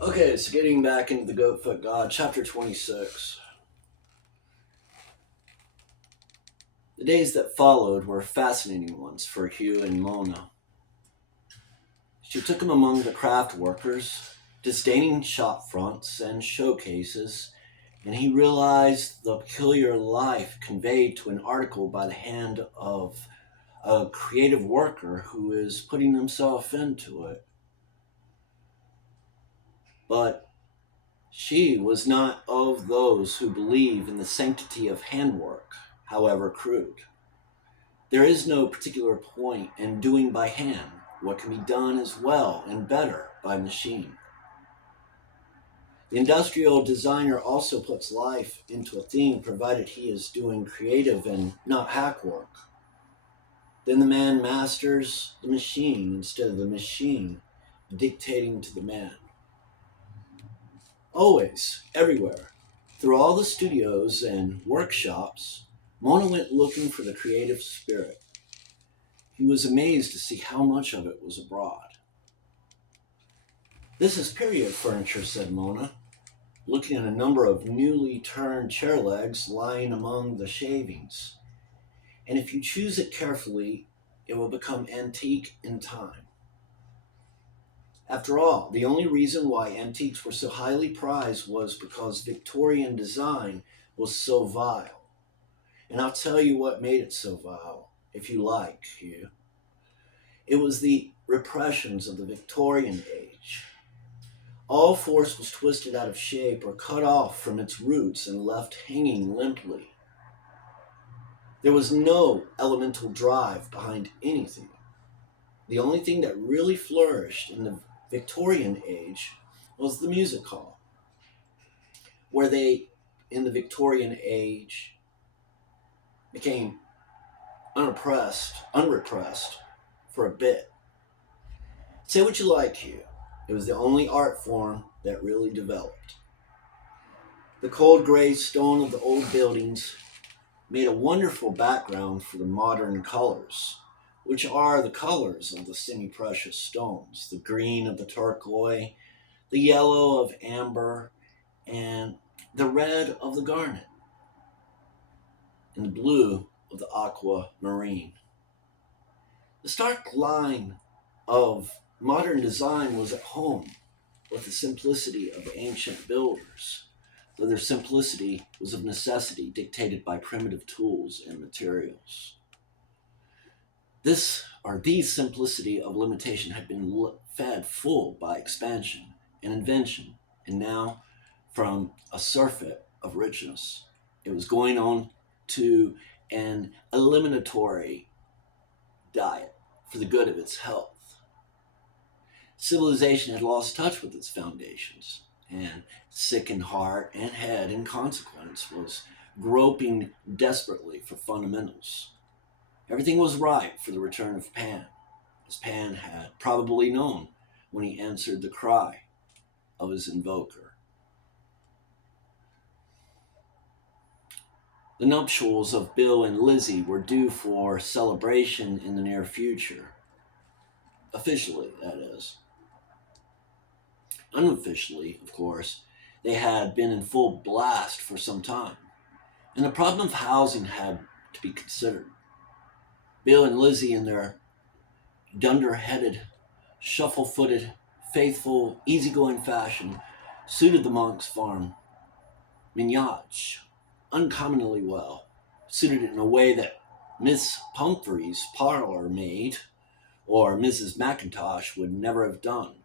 Okay, so getting back into the Goatfoot God, chapter 26. The days that followed were fascinating ones for Hugh and Mona. She took him among the craft workers, disdaining shop fronts and showcases, and he realized the peculiar life conveyed to an article by the hand of a creative worker who is putting himself into it. But she was not of those who believe in the sanctity of handwork, however crude. There is no particular point in doing by hand what can be done as well and better by machine. The industrial designer also puts life into a thing provided he is doing creative and not hack work. Then the man masters the machine instead of the machine dictating to the man. Always, everywhere, through all the studios and workshops, Mona went looking for the creative spirit. He was amazed to see how much of it was abroad. This is period furniture, said Mona, looking at a number of newly turned chair legs lying among the shavings. And if you choose it carefully, it will become antique in time. After all, the only reason why antiques were so highly prized was because Victorian design was so vile. And I'll tell you what made it so vile, if you like, Hugh. It was the repressions of the Victorian age. All force was twisted out of shape or cut off from its roots and left hanging limply. There was no elemental drive behind anything. The only thing that really flourished in the Victorian age was the music hall, where they, in the Victorian age, became unrepressed for a bit. Say what you like, Hugh. It was the only art form that really developed. The cold gray stone of the old buildings made a wonderful background for the modern colors, which are the colors of the semi-precious stones, the green of the turquoise, the yellow of amber, and the red of the garnet, and the blue of the aquamarine. The stark line of modern design was at home with the simplicity of ancient builders, though their simplicity was of necessity dictated by primitive tools and materials. These simplicity of limitation had been fed full by expansion and invention, and now, from a surfeit of richness, it was going on to an eliminatory diet for the good of its health. Civilization had lost touch with its foundations, and sick in heart and head in consequence was groping desperately for fundamentals. Everything was ripe for the return of Pan, as Pan had probably known when he answered the cry of his invoker. The nuptials of Bill and Lizzie were due for celebration in the near future. Officially, that is. Unofficially, of course, they had been in full blast for some time, and the problem of housing had to be considered. Bill and Lizzie, in their dunder-headed, shuffle-footed, faithful, easygoing fashion, suited the Monk's farm menage uncommonly well, suited it in a way that Miss Pumphrey's parlor maid or Mrs. McIntosh would never have done.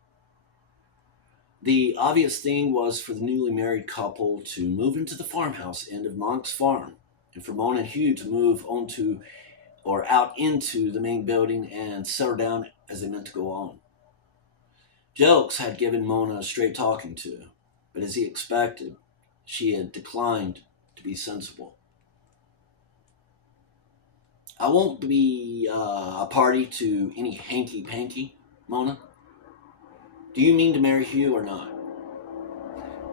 The obvious thing was for the newly married couple to move into the farmhouse end of Monk's farm, and for Mona and Hugh to move onto or out into the main building and settle down as they meant to go on. Jelks had given Mona a straight talking to, but as he expected, she had declined to be sensible. I won't be a party to any hanky-panky, Mona. Do you mean to marry Hugh or not?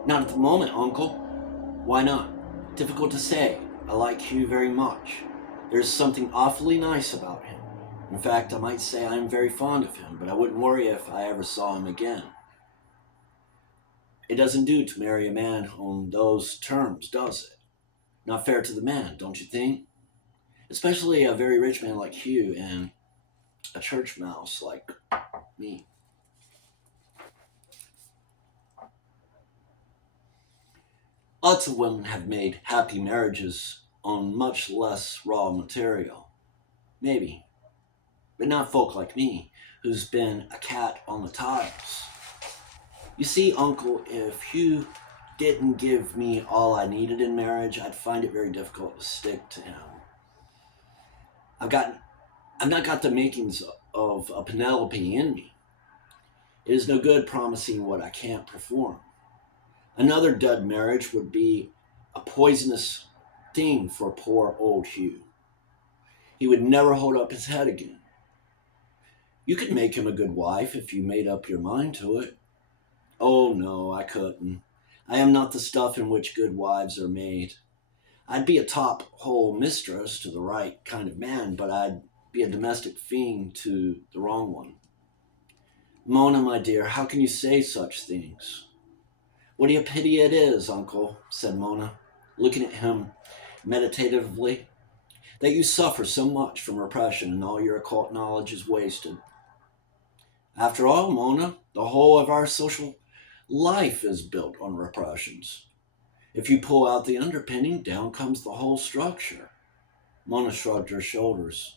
Not at the moment, Uncle. Why not? Difficult to say. I like Hugh very much. There's something awfully nice about him. In fact, I might say I'm very fond of him, but I wouldn't worry if I ever saw him again. It doesn't do to marry a man on those terms, does it? Not fair to the man, don't you think? Especially a very rich man like Hugh and a church mouse like me. Lots of women have made happy marriages on much less raw material. Maybe, but not folk like me, who's been a cat on the tiles. You see, Uncle, if Hugh didn't give me all I needed in marriage, I'd find it very difficult to stick to him. I've got I've not got the makings of a Penelope in me. It is no good promising what I can't perform. Another dud marriage would be a poisonous thing for poor old Hugh. He would never hold up his head again. You could make him a good wife if you made up your mind to it. Oh no, I couldn't. I am not the stuff in which good wives are made. I'd be a top hole mistress to the right kind of man, but I'd be a domestic fiend to the wrong one. Mona, my dear, how can you say such things? What a pity it is, Uncle, said Mona, looking at him meditatively, that you suffer so much from repression and all your occult knowledge is wasted. After all, Mona, the whole of our social life is built on repressions. If you pull out the underpinning, down comes the whole structure. Mona shrugged her shoulders.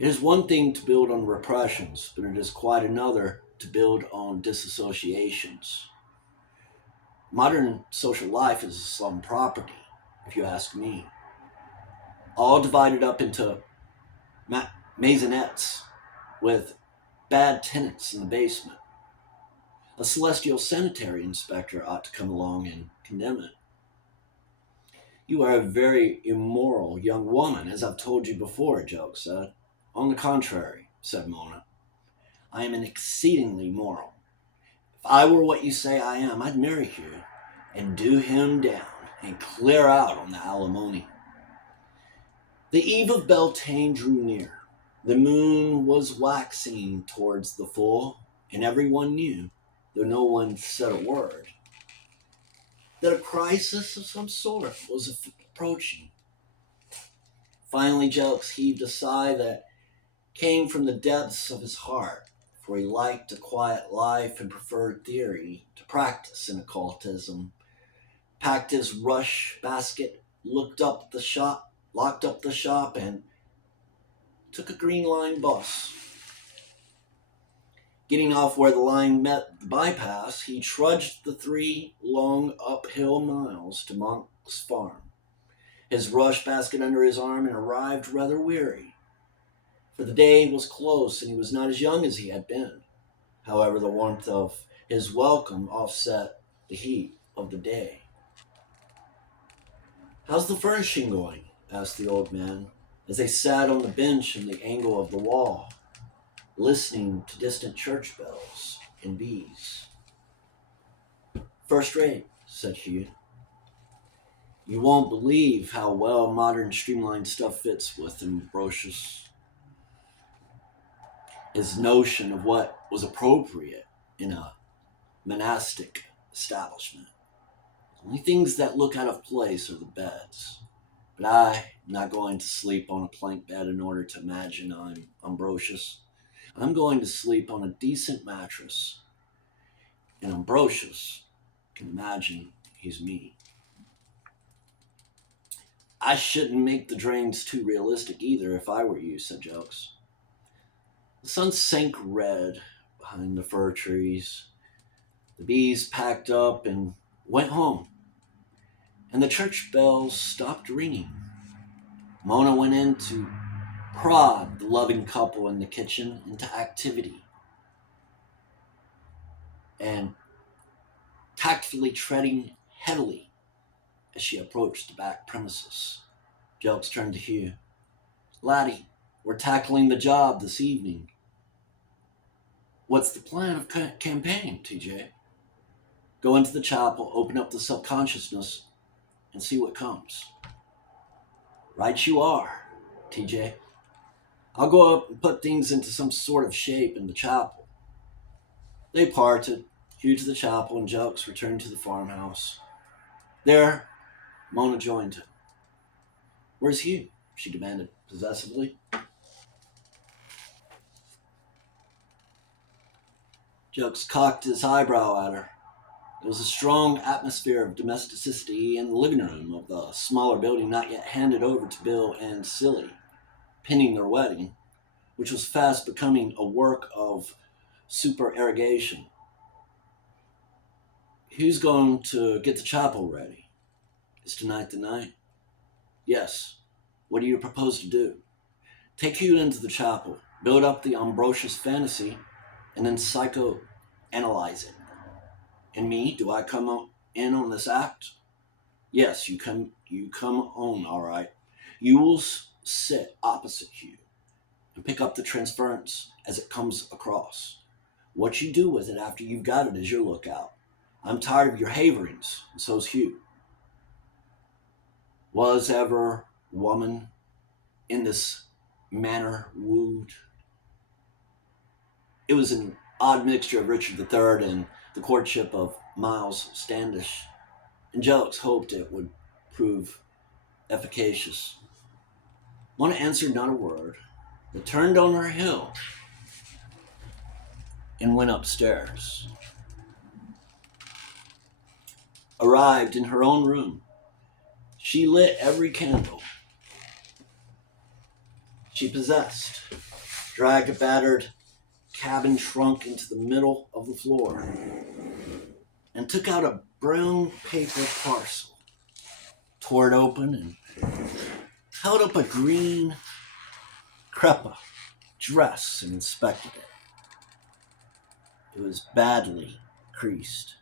It is one thing to build on repressions, but it is quite another to build on disassociations. Modern social life is a slum property, if you ask me. All divided up into maisonettes with bad tenants in the basement. A celestial sanitary inspector ought to come along and condemn it. You are a very immoral young woman, as I've told you before, Joke said. On the contrary, said Mona, I am an exceedingly moral. If I were what you say I am, I'd marry Hugh and do him down and clear out on the alimony. The eve of Beltane drew near. The moon was waxing towards the full, and everyone knew, though no one said a word, that a crisis of some sort was approaching. Finally, Jelks heaved a sigh that came from the depths of his heart, for he liked a quiet life and preferred theory to practice in occultism. Packed his rush basket, locked up the shop, and took a Green Line bus. Getting off where the line met the bypass, he trudged the 3 long uphill miles to Monk's farm, his rush basket under his arm, and arrived rather weary. For the day was close and he was not as young as he had been. However, the warmth of his welcome offset the heat of the day. How's the furnishing going? Asked the old man, as they sat on the bench in the angle of the wall, listening to distant church bells and bees. First rate, said Hugh. You won't believe how well modern streamlined stuff fits with Ambrosius. His notion of what was appropriate in a monastic establishment. The only things that look out of place are the beds. But I'm not going to sleep on a plank bed in order to imagine I'm Ambrosius. I'm going to sleep on a decent mattress, and Ambrosius can imagine he's me. I shouldn't make the drains too realistic either if I were you, said Jokes. The sun sank red behind the fir trees. The bees packed up and went home, and the church bells stopped ringing. Mona went in to prod the loving couple in the kitchen into activity, and tactfully treading heavily as she approached the back premises. Jelks turned to Hugh. Laddie, we're tackling the job this evening. What's the plan of campaign, TJ? Go into the chapel, open up the subconsciousness, and see what comes. Right you are, TJ. I'll go up and put things into some sort of shape in the chapel. They parted, Hugh to the chapel, and Jokes returned to the farmhouse. There, Mona joined him. "Where's Hugh?" she demanded possessively. Jokes cocked his eyebrow at her. There was a strong atmosphere of domesticity in the living room of the smaller building not yet handed over to Bill and Silly, pending their wedding, which was fast becoming a work of supererogation. "Who's going to get the chapel ready? Is tonight the night?" "Yes. What do you propose to do?" "Take Hugh into the chapel, build up the Ambrosius fantasy, and then psychoanalyze it. And me, do I come in on this act?" "Yes, you come on, all right. You will sit opposite Hugh and pick up the transference as it comes across. What you do with it after you've got it is your lookout. I'm tired of your haverings, and so's Hugh. Was ever woman in this manner wooed?" It was an odd mixture of Richard III and the courtship of Miles Standish, and Jokes hoped it would prove efficacious. Mona answered not a word, but turned on her heel and went upstairs. Arrived in her own room, she lit every candle she possessed, dragged a battered cabin trunk into the middle of the floor, and took out a brown paper parcel, tore it open, and held up a green crepe dress and inspected it. It was badly creased,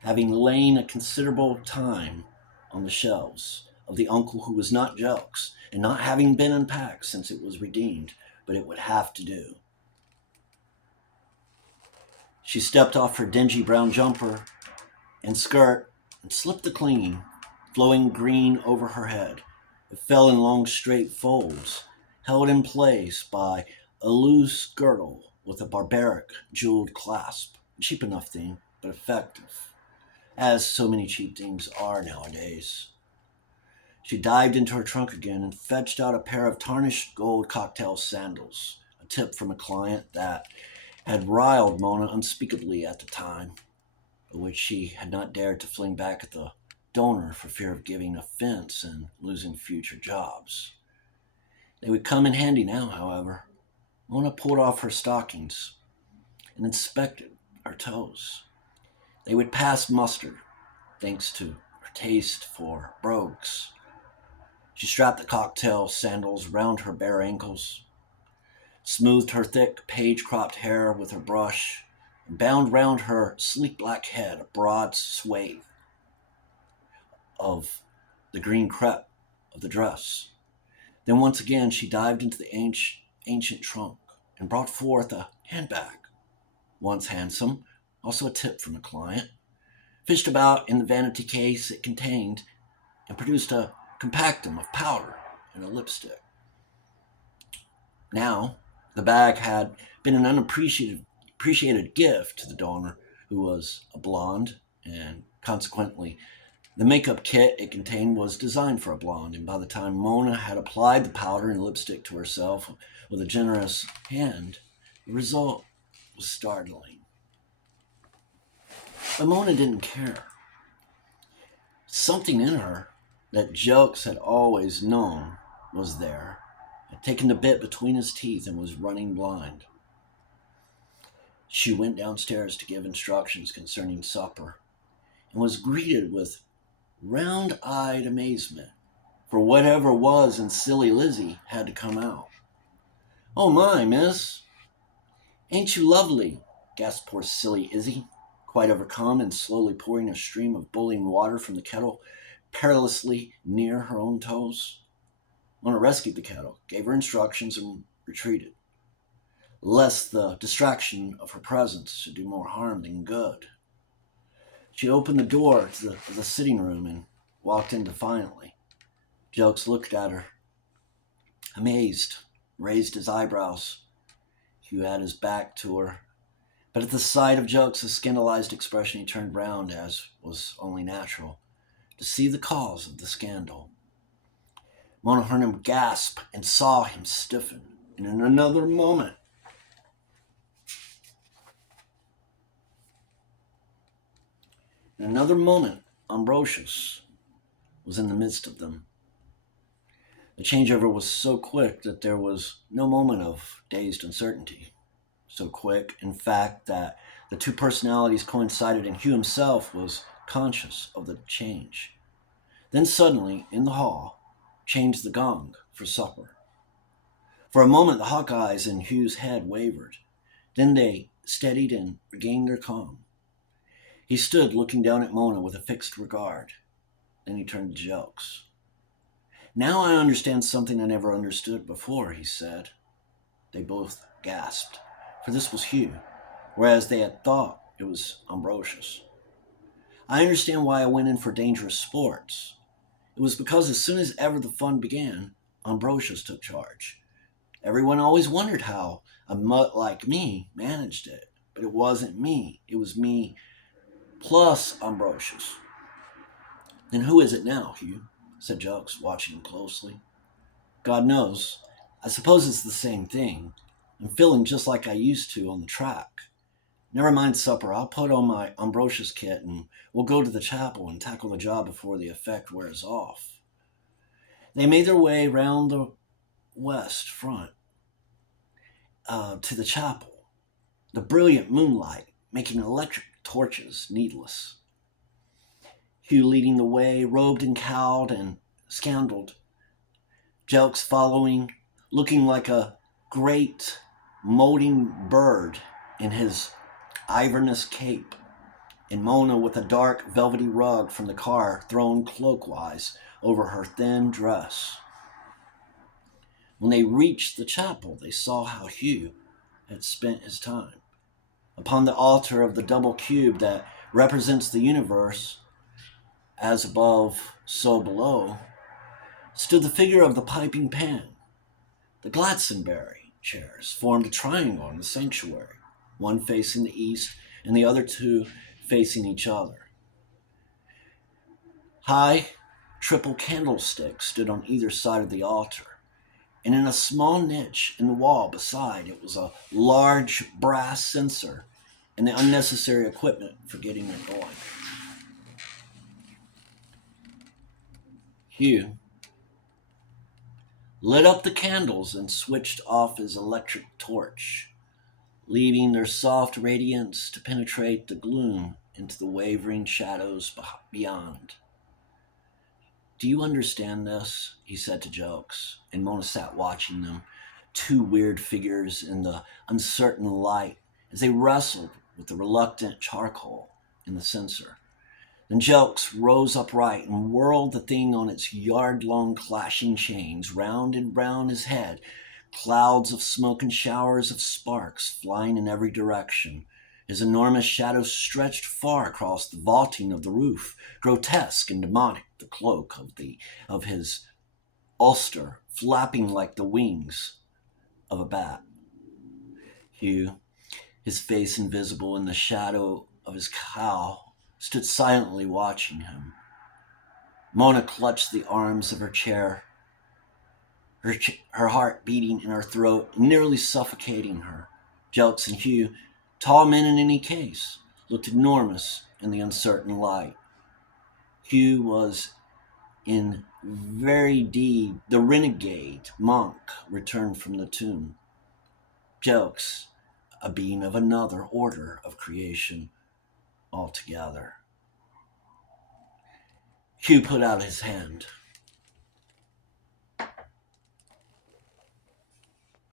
having lain a considerable time on the shelves of the uncle who was not Jokes, and not having been unpacked since it was redeemed, but it would have to do. She stepped off her dingy brown jumper and skirt and slipped the clean, flowing green over her head. It fell in long straight folds, held in place by a loose girdle with a barbaric jeweled clasp. A cheap enough thing, but effective, as so many cheap things are nowadays. She dived into her trunk again and fetched out a pair of tarnished gold cocktail sandals, a tip from a client that had riled Mona unspeakably at the time, but which she had not dared to fling back at the donor for fear of giving offense and losing future jobs. They would come in handy now, however. Mona pulled off her stockings and inspected her toes. They would pass muster, thanks to her taste for brogues. She strapped the cocktail sandals round her bare ankles, smoothed her thick, page-cropped hair with her brush, and bound round her sleek black head a broad swathe of the green crepe of the dress. Then once again she dived into the ancient trunk and brought forth a handbag, once handsome, also a tip from a client, fished about in the vanity case it contained, and produced a compactum of powder and a lipstick. Now, the bag had been an unappreciated gift to the donor, who was a blonde, and consequently, the makeup kit it contained was designed for a blonde, and by the time Mona had applied the powder and lipstick to herself with a generous hand, the result was startling. But Mona didn't care. Something in her that Jokes had always known was there, had taken the bit between his teeth and was running blind. She went downstairs to give instructions concerning supper, and was greeted with round-eyed amazement, for whatever was in Silly Lizzie had to come out. "Oh my, miss, ain't you lovely?" gasped poor Silly Izzy, quite overcome and slowly pouring a stream of boiling water from the kettle perilously near her own toes. Mona rescued the kettle, gave her instructions, and retreated, lest the distraction of her presence should do more harm than good. She opened the door to the sitting room and walked in defiantly. Jokes looked at her, amazed, raised his eyebrows. Hugh had his back to her, But at the sight of Jokes' scandalized expression, he turned round, as was only natural, to see the cause of the scandal. Mona heard him gasp and saw him stiffen, and in another moment, Ambrosius was in the midst of them. The changeover was so quick that there was no moment of dazed uncertainty. So quick, in fact, that the two personalities coincided, and Hugh himself was conscious of the change. Then suddenly, in the hall, changed the gong for supper. For a moment, the hawk eyes in Hugh's head wavered. Then they steadied and regained their calm. He stood looking down at Mona with a fixed regard. Then he turned to Jokes. "Now I understand something I never understood before," he said. They both gasped, for this was Hugh, whereas they had thought it was Ambrosius. "I understand why I went in for dangerous sports. It was because as soon as ever the fun began, Ambrosius took charge. Everyone always wondered how a mutt like me managed it, but it wasn't me. It was me plus Ambrosius." "Then who is it now, Hugh?" said Jokes, watching him closely. "God knows. I suppose it's the same thing. I'm feeling just like I used to on the track. Never mind supper. I'll put on my Ambrosius kit and we'll go to the chapel and tackle the job before the effect wears off." They made their way round the west front to the chapel, the brilliant moonlight making electric torches needless. Hugh leading the way, robed and cowled and scandaled. Jelks following, looking like a great molding bird in his ivorous cape, and Mona with a dark velvety rug from the car thrown cloakwise over her thin dress. When they reached the chapel, they saw how Hugh had spent his time. Upon the altar of the double cube that represents the universe, as above, so below, stood the figure of the piping Pan. The Glastonbury chairs formed a triangle in the sanctuary, one facing the east and the other two facing each other. High, triple candlesticks stood on either side of the altar, and in a small niche in the wall beside it was a large brass censer and the unnecessary equipment for getting it going. Hugh lit up the candles and switched off his electric torch, leaving their soft radiance to penetrate the gloom into the wavering shadows beyond. "Do you understand this?" he said to Jokes, and Mona sat watching them, two weird figures in the uncertain light as they wrestled with the reluctant charcoal in the censer. Then Jokes rose upright and whirled the thing on its yard-long clashing chains round and round his head, clouds of smoke and showers of sparks flying in every direction. His enormous shadow stretched far across the vaulting of the roof, grotesque and demonic, the cloak of his ulster flapping like the wings of a bat. Hugh, his face invisible in the shadow of his cowl, stood silently watching him. Mona clutched the arms of her chair, her heart beating in her throat, nearly suffocating her. Jelks and Hugh, tall men in any case, looked enormous in the uncertain light. Hugh was in very deed the renegade monk returned from the tomb. Jelks, a being of another order of creation altogether. Hugh put out his hand.